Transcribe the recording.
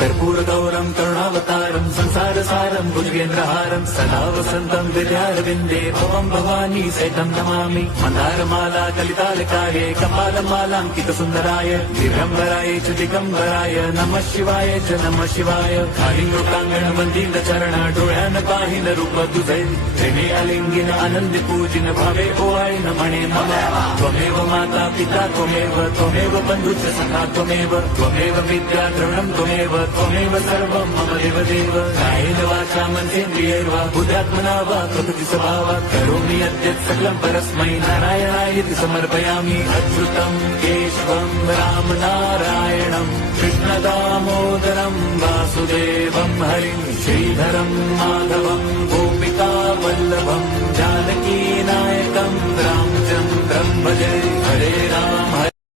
कर्पूरगौरं करुणावतारं संसारसारं भुजगेन्द्रहारं सदा वसन्तं विद्यारविन्दे भवं भवानी सहितं नमामि। मन्दारमाला कलितालकाये कपालमालाङ्कितसुन्दराय दिगम्बराय च दिगम्बराय नमः शिवाय च नमः शिवाय। कालिङ्गोकाङ्गण वन्दित चरण डोळ्यान पाहिन रूप तुझे त्रिणे अलिंगिन आनंद पूजिन भावे ओवाय नमणे मम। त्वमेव माता पिता त्वमेव बन्धुश्च सखा त्वमेव विद्या द्रवणं त्वमेव सर्वं मम देवदेव। कायेन वाचा मनसेन्द्रियैर्वा बुद्ध्यात्मना वा प्रकृति स्वभावात् करोमि यद्यत् सकलं परस्मै नारायणायेति समर्पयामि। अच्युतं केशवं रामनारायणं कृष्णदामोदरं वासुदेवं हरिं श्रीधरं माधवं गोपिकावल्लभं जानकीनायकं रामचन्द्रं भजे। हरे राम